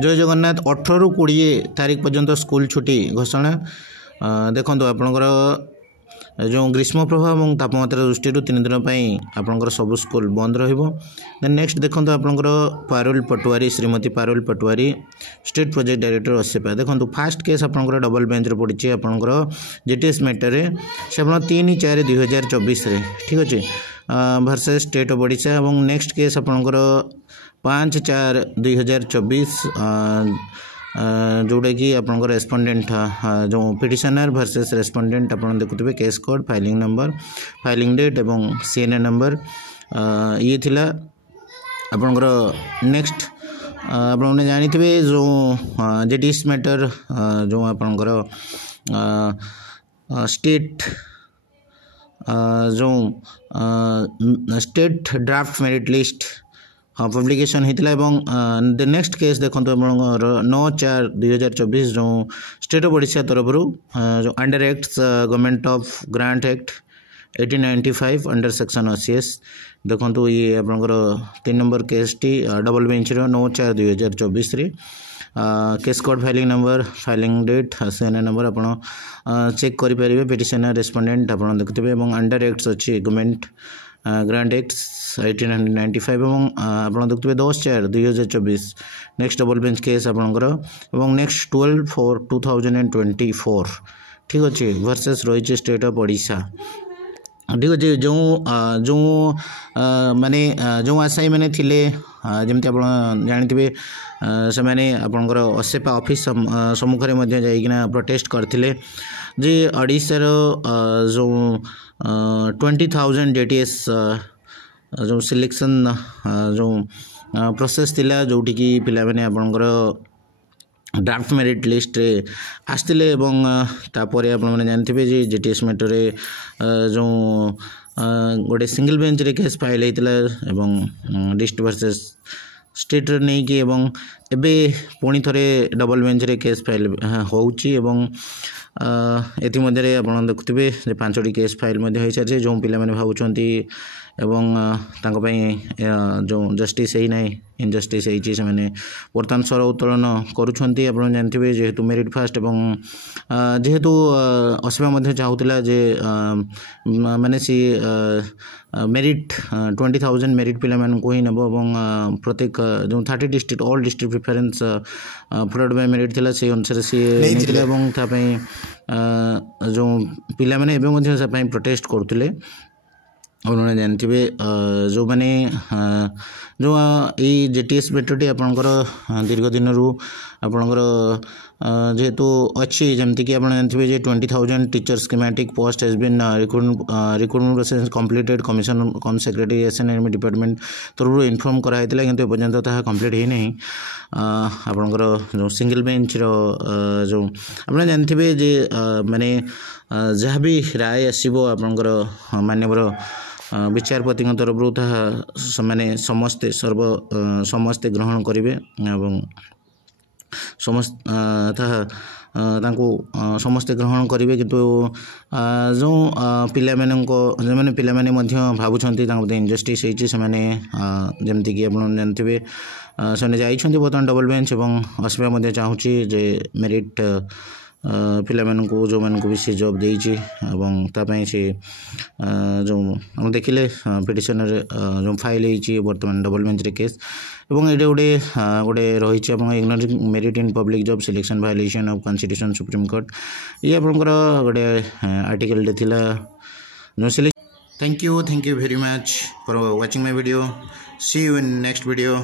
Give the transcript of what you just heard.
जय जगन्नाथ 18 ରୁ 20 तारीख पर्यंत स्कूल छुट्टी घोषणा देखो आपणकर जो ग्रीष्म प्रभाव और तापमात्रा दृष्टि 3 दिन आपणकर सब स्कूल बंद रही। नेक्स्ट देखो आपणकर पारुल पटवारी श्रीमती पारुल पटवारी स्टेट प्रोजेक्ट डायरेक्टर असेपा देखो फास्ट केस आपणकर डबल बेंच पड़ी आपणकर जीटीएस मैटर से 3/4/2024 ठीक अच्छे वर्सेस स्टेट ऑफ ओडिशा। और नेक्स्ट केस आपणकर 5/4/2024 जोटा कि आप रेस्पोंडेंट जो पिटिशनर वर्सेस रेस्पोंडेंट आप देखुए case code filing number filing date एवं सीएनए नंबर ये थिला आपणकर। नेक्स्ट आपने जानिथिबे जो जेटीएस मैटर जो आपणकर स्टेट जो state draft merit list publication होता है। द नेक्स्ट केस देखो 9/4/2024 जो स्टेट ऑफ ओडिशा तरफ जो under acts government of grant act 1895 under section 80 देखो ये आपंकर 3 नंबर केस टी double bench 9/4/2024 case code filing number filing date CNA number आप चेक करेंगे पिटिशनर रेस्पोंडेंट आप देखुए। अंडर एक्ट्स अच्छी गवर्नमेंट ग्रांट एक्ट्स 1895 और आप देखुए 10/4/2024 नेक्स्ट डबल बेंच केस आपंकर। नेक्स्ट 12/4/2024 ठीक अच्छे वर्सेस रही स्टेट ऑफ ओडिशा ठीक अच्छे। जो जो माने जो आशायी मैंने थिले जमती आप जानी से मैंने आपंकर असेपा ऑफिस सम्मुखें जाइकिना प्रोटेस्ट करते जे ओडिशार जो 20,000 जेटीएस जो सिलेक्शन जो प्रोसेस थिला जोटी की पिला माने आपंकर ड्राफ्ट मेरिट लिस्ट आसते तापर आपने जानते जे जेटीएस मैटर जो गोटे सिंगल बेंच रे केस फाइल होता डिस्ट्रिक्ट वर्सेस स्टेट नहीं कि एबे पुणी थे डबल बेंच रे केस फाइल होची एमध्य आप देखुए 5टी केस फाइल हो सारी जो पिला माने भावुंट जो जस्टिस ही ना इनजस्टिस होती बर्तमान स्वर उत्तोलन करुँच आप जानते जेहेतु मेरिट फास्ट जेहेतु असेपा चाहूला जे माने सी मेरिट 20,000 मेरिट पिला मानू ही नब प्रत्येक जो 30 district all district preference followed by merit थिला से अनुसार सी जो पिला माने प्रोटेस्ट करते उन्होंने जानते जो मैंने जो ये जेटीएस मेथड आपंकर दीर्घ दिन आपंकर जेहेतु अच्छी जमती कि आप जानते 20,000 teacher schematic post has been recruitment process completed commission cum secretary SNM department तरफ इनफॉर्म कराई किंतु एपर्यंत ताहा कंप्लीट ही नहीं आपंकर जो सिंगल बेंच जो आप जानते जे माने जहाँ भी राय आसो आपंकर मान्यवर विचारपति तरफ मैंने समस्ते समस्ते ग्रहण करेंगे समस्ते ग्रहण करेंगे किंतु जो पिला मैंने पिला माने भावुंट इनजस्टिस जमती कि आप जानते से जाइए बर्तमान डबल बेंच और असेपा चाहूँगी जे मेरिट पिला मानू जो मानू भी सी जॉब देती से जो हम देखिले पिटिशनर जो फाइल होती बर्तमान डबल बेंच रे केस और ये गोटे गोटे रही ignoring merit in public job selection violation of constitution supreme court ये आपंकर गोटे आर्टिकल थिला जो selection. Thank you very much for watching my video. See you in next video.